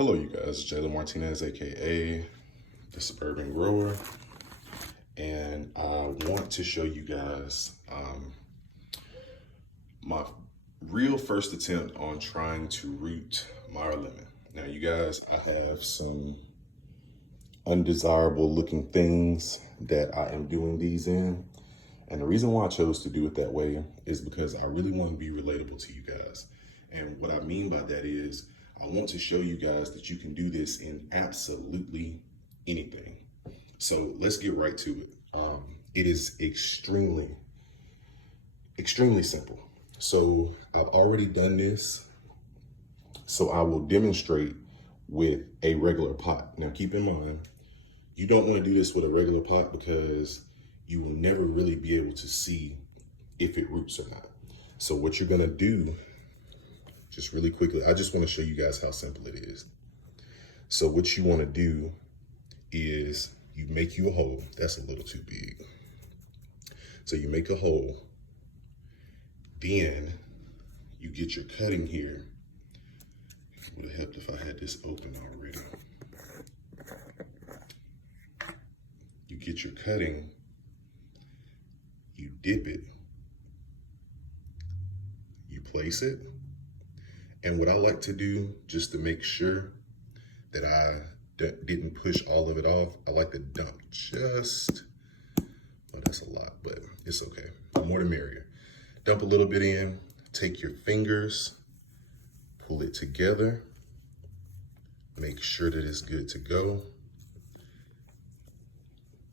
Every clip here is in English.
Hello, you guys. Jayla Martinez, aka the Suburban Grower, and I want to show you guys my real first attempt on trying to root Meyer Lemon. Now, you guys, I have some undesirable looking things that I am doing these in, and the reason why I chose to do it that way is because I really want to be relatable to you guys. And what I mean by that is I want to show you guys that you can do this in absolutely anything. So let's get right to it. It is extremely simple. So I've already done this. So I will demonstrate with a regular pot. Now keep in mind, you don't want to do this with a regular pot because you will never really be able to see if it roots or not. So what you're gonna do, just really quickly, I just want to show you guys how simple it is. So what you want to do is you make you a hole. That's a little too big. So you make a hole, then you get your cutting here. It would have helped if I had this open already. You get your cutting, you dip it, you place it. And what I like to do, just to make sure that I didn't push all of it off, I like to dump just, oh, that's a lot, but it's okay. The more the merrier. Dump a little bit in, take your fingers, pull it together, make sure that it's good to go.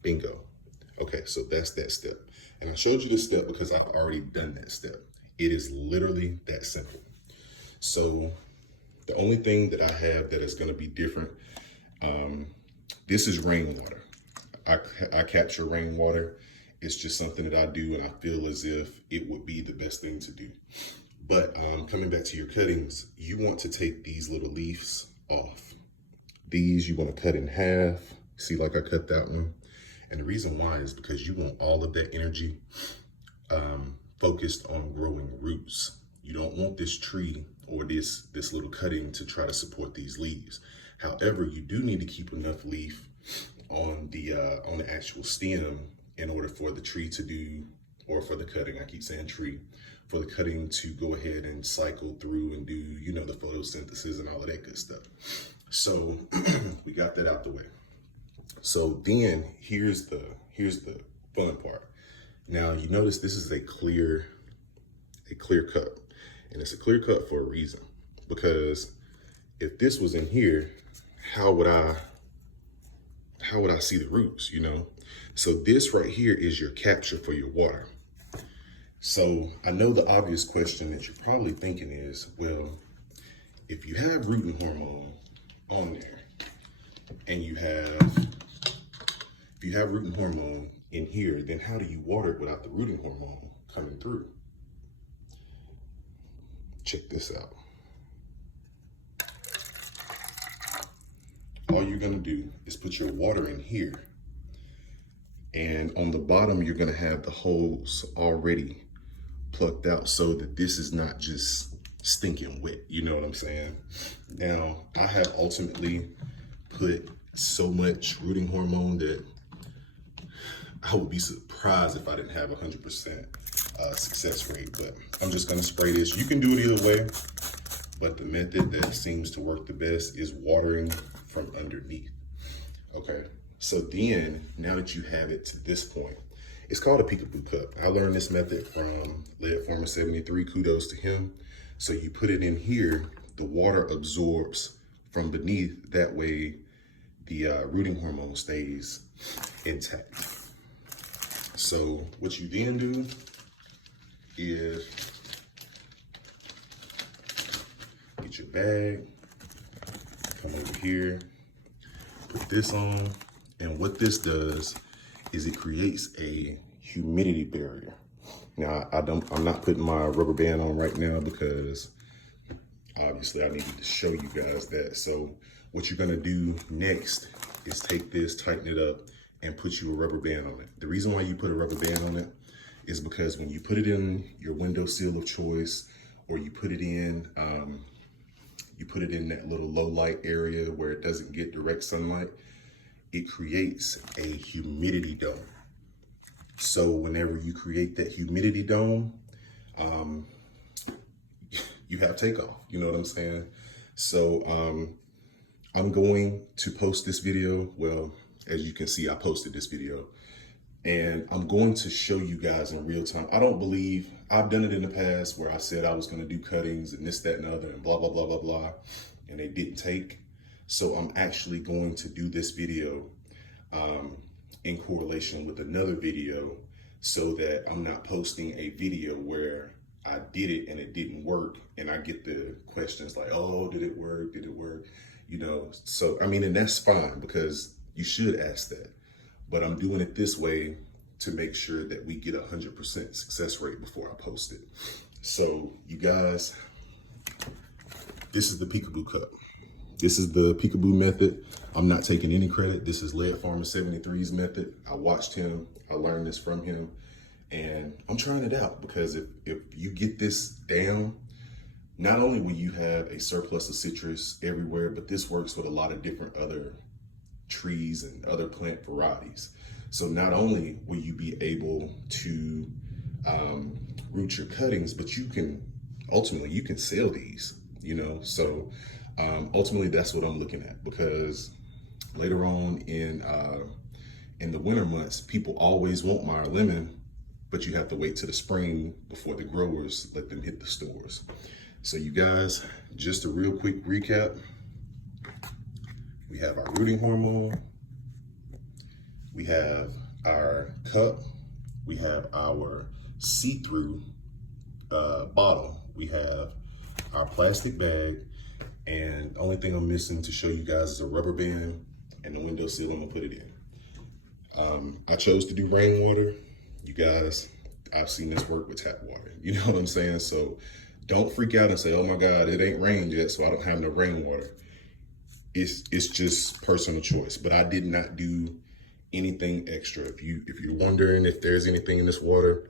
Bingo. Okay, so that's that step. And I showed you this step because I've already done that step. It is literally that simple. So the only thing that I have that is going to be different, this is rainwater. I capture rainwater. It's just something that I do, and I feel as if it would be the best thing to do. But coming back to your cuttings, you want to take these little leaves off. These you want to cut in half. See, like I cut that one. And the reason why is because you want all of that energy focused on growing roots. You don't want this tree or this little cutting to try to support these leaves. However, you do need to keep enough leaf on the actual stem in order for the tree to do, or for the cutting, I keep saying tree, for the cutting to go ahead and cycle through and do, you know, the photosynthesis and all of that good stuff. So we got that out the way. So then here's the fun part. Now you notice this is a clear cut. And it's a clear cut for a reason, because if this was in here, how would I see the roots, you know? So this right here is your capture for your water. So I know the obvious question that you're probably thinking is, well, if you have rooting hormone on there, and if you have rooting hormone in here, then how do you water it without the rooting hormone coming through? Check this out. All you're gonna do is put your water in here, and on the bottom you're gonna have the holes already plucked out so that this is not just stinking wet, you know what I'm saying? Now, I have ultimately put so much rooting hormone that I would be surprised if I didn't have 100% success rate, but I'm just gonna spray this. You can do it either way, but the method that seems to work the best is watering from underneath. Okay, so then now that you have it to this point, it's called a peekaboo cup. I learned this method from Lead Former 73, kudos to him. So you put it in here, the water absorbs from beneath, that way the rooting hormone stays intact. So what you then do is get your bag, come over here, put this on, and what this does is it creates a humidity barrier. Now, I'm not putting my rubber band on right now because obviously I needed to show you guys that. So what you're gonna do next is take this, tighten it up, and put you a rubber band on it. The reason why you put a rubber band on it is because when you put it in your windowsill of choice, or you put it in you put it in that little low light area where it doesn't get direct sunlight, it creates a humidity dome. So whenever you create that humidity dome, you have takeoff, you know what I'm saying? So I'm going to post this video. Well, as you can see, I posted this video, and I'm going to show you guys in real time. I don't believe, I've done it in the past where I said I was gonna do cuttings and this, that, and the other, and blah, blah, blah, blah, blah, and they didn't take. So I'm actually going to do this video in correlation with another video, so that I'm not posting a video where I did it and it didn't work, and I get the questions like, oh, did it work? Did it work? You know, so, I mean, and that's fine, because you should ask that. But I'm doing it this way to make sure that we get 100% success rate before I post it. So you guys, this is the Peekaboo cup. This is the Peekaboo method. I'm not taking any credit. This is Lead Farmer 73's method. I watched him, I learned this from him, and I'm trying it out, because if you get this down, not only will you have a surplus of citrus everywhere, but this works with a lot of different other trees and other plant varieties. So not only will you be able to root your cuttings, but you can ultimately, you can sell these, you know? So ultimately that's what I'm looking at, because later on in the winter months, people always want Meyer Lemon, but you have to wait till the spring before the growers let them hit the stores. So you guys, just a real quick recap. We have our rooting hormone, we have our cup, we have our see-through bottle, we have our plastic bag, and the only thing I'm missing to show you guys is a rubber band and the windowsill I'm gonna put it in. I chose to do rainwater. You guys, I've seen this work with tap water. You know what I'm saying? So don't freak out and say, oh my God, it ain't rained yet, so I don't have no rainwater. It's just personal choice, but I did not do anything extra. If you're wondering if there's anything in this water,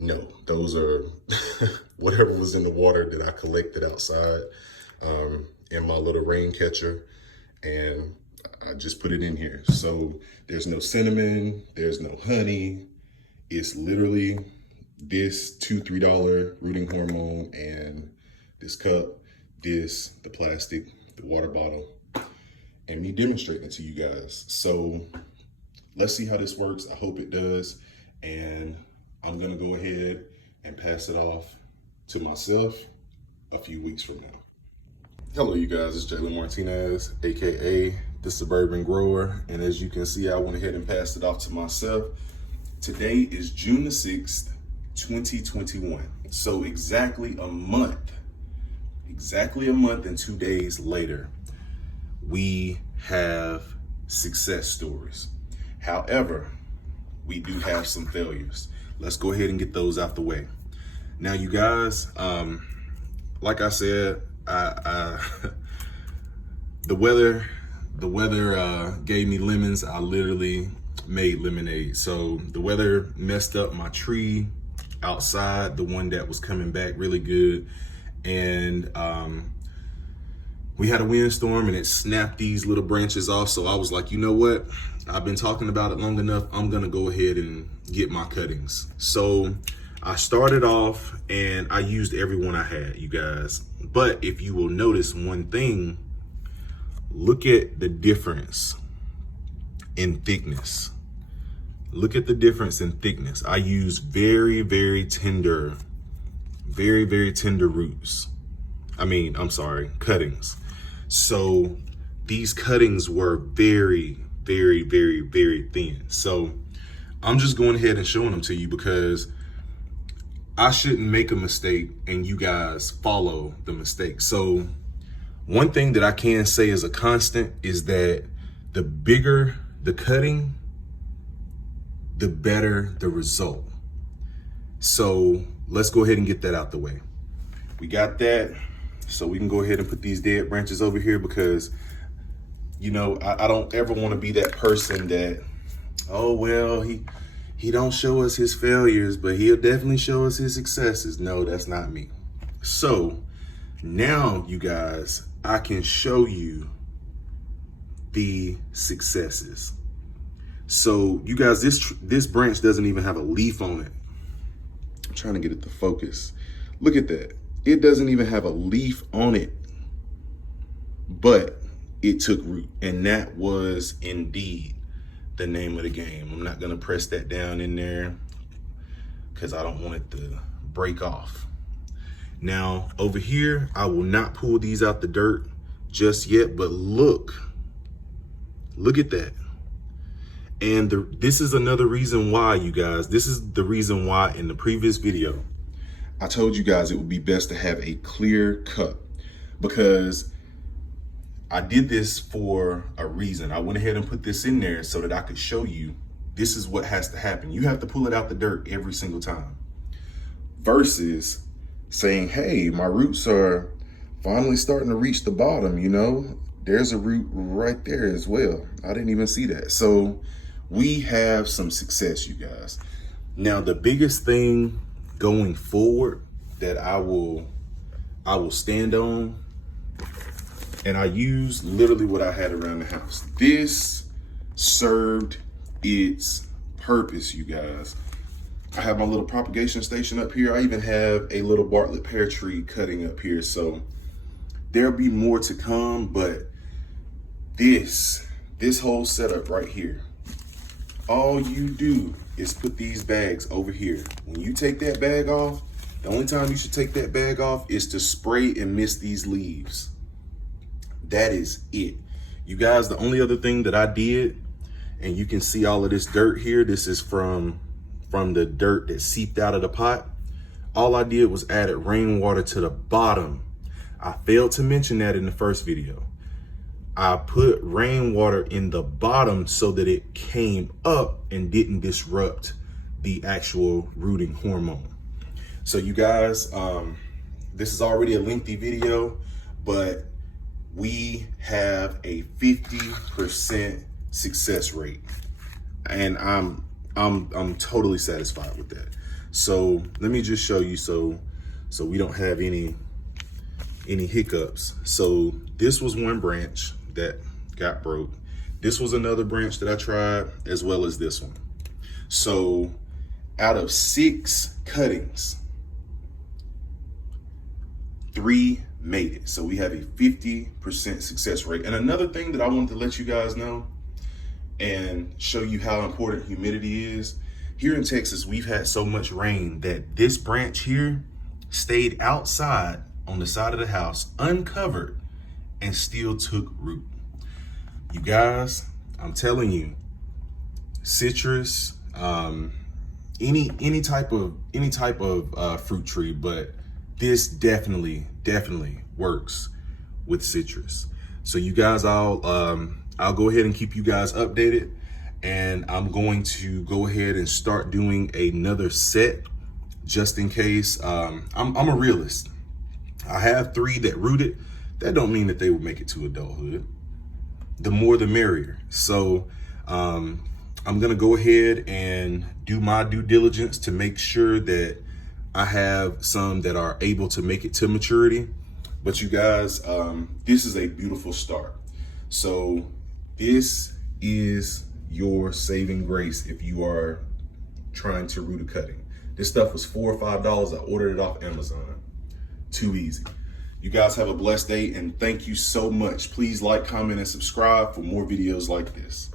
no, those are whatever was in the water that I collected outside in my little rain catcher, and I just put it in here. So there's no cinnamon, there's no honey. It's literally this $2-3 rooting hormone and this cup, the plastic, the water bottle, and me demonstrating it to you guys. So let's see how this works. I hope it does. And I'm gonna go ahead and pass it off to myself a few weeks from now. Hello, you guys, it's Jalen Martinez, AKA the Suburban Grower. And as you can see, I went ahead and passed it off to myself. Today is June the 6th, 2021. So exactly a month and 2 days later, we have success stories. However, we do have some failures. Let's go ahead and get those out the way. Now, you guys, like I said, the weather gave me lemons. I literally made lemonade. So the weather messed up my tree outside, the one that was coming back really good, and we had a windstorm and it snapped these little branches off. So I was like, you know what? I've been talking about it long enough. I'm gonna go ahead and get my cuttings. So I started off and I used every one I had, you guys. But if you will notice one thing, look at the difference in thickness. Look at the difference in thickness. I use very, very tender roots. Cuttings. So these cuttings were very, very, very, very thin. So I'm just going ahead and showing them to you, because I shouldn't make a mistake and you guys follow the mistake. So one thing that I can say as a constant is that the bigger the cutting, the better the result. So let's go ahead and get that out the way. We got that. So we can go ahead and put these dead branches over here, because, you know, I don't ever want to be that person that, oh, well, he don't show us his failures, but he'll definitely show us his successes. No, that's not me. So now, you guys, I can show you the successes. So you guys, this branch doesn't even have a leaf on it. I'm trying to get it to focus. Look at that. It doesn't even have a leaf on it, but it took root. And that was indeed the name of the game. I'm not gonna press that down in there because I don't want it to break off. Now over here, I will not pull these out the dirt just yet, but look at that. And this is another reason why, you guys, this is the reason why in the previous video, I told you guys it would be best to have a clear cut, because I did this for a reason. I went ahead and put this in there so that I could show you this is what has to happen. You have to pull it out the dirt every single time, versus saying, hey, my roots are finally starting to reach the bottom, you know, there's a root right there as well. I didn't even see that. So we have some success, you guys. Now, the biggest thing going forward that I will stand on, and I use literally what I had around the house. This served its purpose, you guys. I have my little propagation station up here. I even have a little Bartlett pear tree cutting up here. So there'll be more to come, but this whole setup right here, all you do is put these bags over here. When you take that bag off, the only time you should take that bag off is to spray and mist these leaves. That is it. You guys, the only other thing that I did, and you can see all of this dirt here, this is from the dirt that seeped out of the pot. All I did was added rainwater to the bottom. I failed to mention that in the first video. I put rainwater in the bottom so that it came up and didn't disrupt the actual rooting hormone. So you guys, this is already a lengthy video, but we have a 50% success rate, and I'm totally satisfied with that. So let me just show you so we don't have any hiccups. So this was one branch that got broke. This was another branch that I tried, as well as this one. So out of 6 cuttings, 3 made it. So we have a 50% success rate. And another thing that I wanted to let you guys know and show you how important humidity is. Here in Texas, we've had so much rain that this branch here stayed outside on the side of the house, uncovered, and still took root. You guys, I'm telling you, citrus, any type of fruit tree, but this definitely works with citrus. So you guys, I'll go ahead and keep you guys updated, and I'm going to go ahead and start doing another set just in case. I'm a realist. I have 3 that rooted. That don't mean that they will make it to adulthood. The more the merrier. So I'm gonna go ahead and do my due diligence to make sure that I have some that are able to make it to maturity. But you guys, this is a beautiful start. So this is your saving grace if you are trying to root a cutting. This stuff was $4 or $5. I ordered it off Amazon. Too easy. You guys have a blessed day, and thank you so much. Please like, comment, and subscribe for more videos like this.